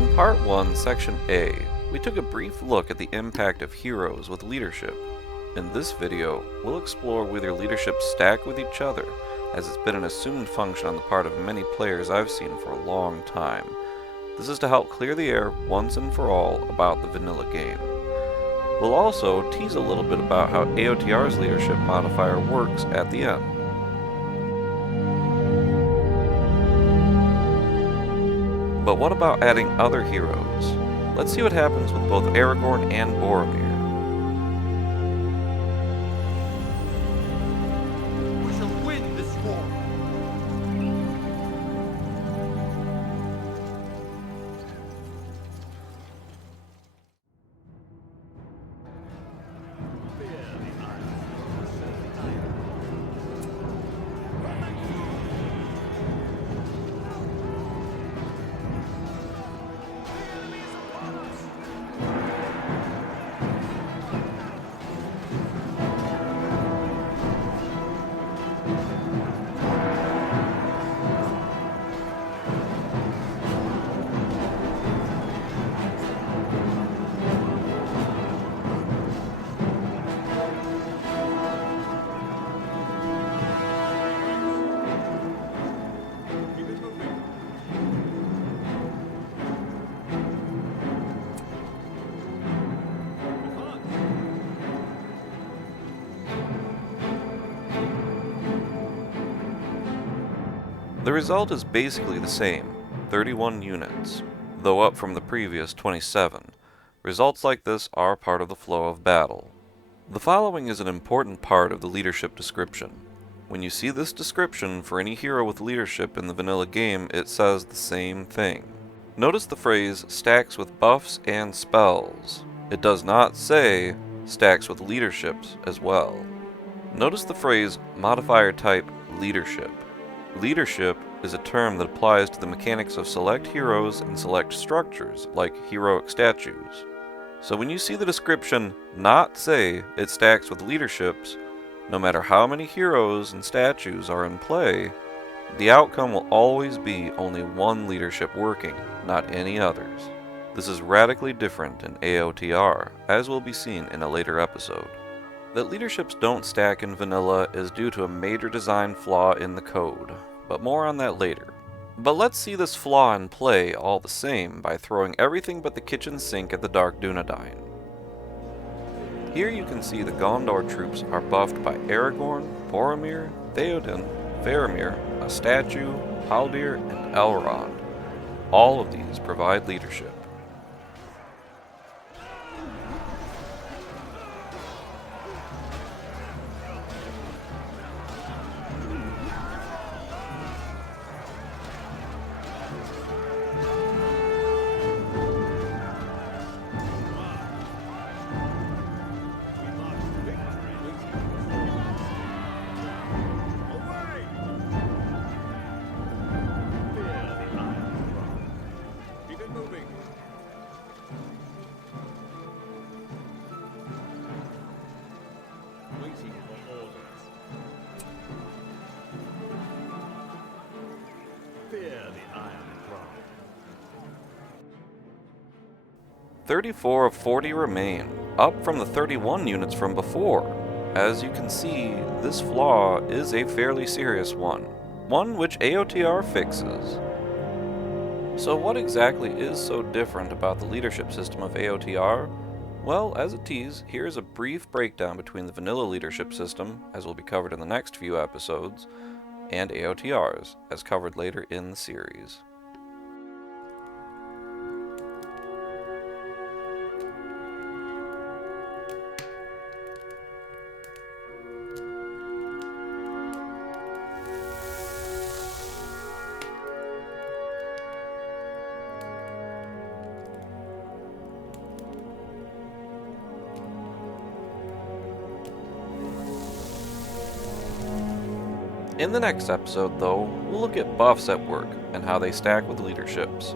In Part 1, Section A, we took a brief look at the impact of heroes with leadership. In this video, we'll explore whether leaderships stack with each other, as it's been an assumed function on the part of many players I've seen for a long time. This is to help clear the air once and for all about the vanilla game. We'll also tease a little bit about how AOTR's leadership modifier works at the end. But what about adding other heroes? Let's see what happens with both Aragorn and Boromir. We shall win this war. The result is basically the same, 31 units, though up from the previous 27. Results like this are part of the flow of battle. The following is an important part of the leadership description. When you see this description for any hero with leadership in the vanilla game, it says the same thing. Notice the phrase stacks with buffs and spells. It does not say stacks with leaderships as well. Notice the phrase modifier type leadership. Leadership is a term that applies to the mechanics of select heroes and select structures, like heroic statues. So when you see the description not say it stacks with leaderships, no matter how many heroes and statues are in play, the outcome will always be only one leadership working, not any others. This is radically different in AOTR, as will be seen in a later episode. That leaderships don't stack in vanilla is due to a major design flaw in the code, but more on that later. But let's see this flaw in play all the same by throwing everything but the kitchen sink at the Dark Dunedain. Here you can see the Gondor troops are buffed by Aragorn, Boromir, Theoden, Faramir, a statue, Haldir, and Elrond. All of these provide leadership. Waiting for orders. Fear the Iron Throne. 34 of 40 remain, up from the 31 units from before. As you can see, this flaw is a fairly serious one which AOTR fixes. So what exactly is so different about the leadership system of AOTR? Well, as a tease, here's a brief breakdown between the vanilla leadership system, as will be covered in the next few episodes, and AOTR's, as covered later in the series. In the next episode, though, we'll look at buffs at work and how they stack with leaderships.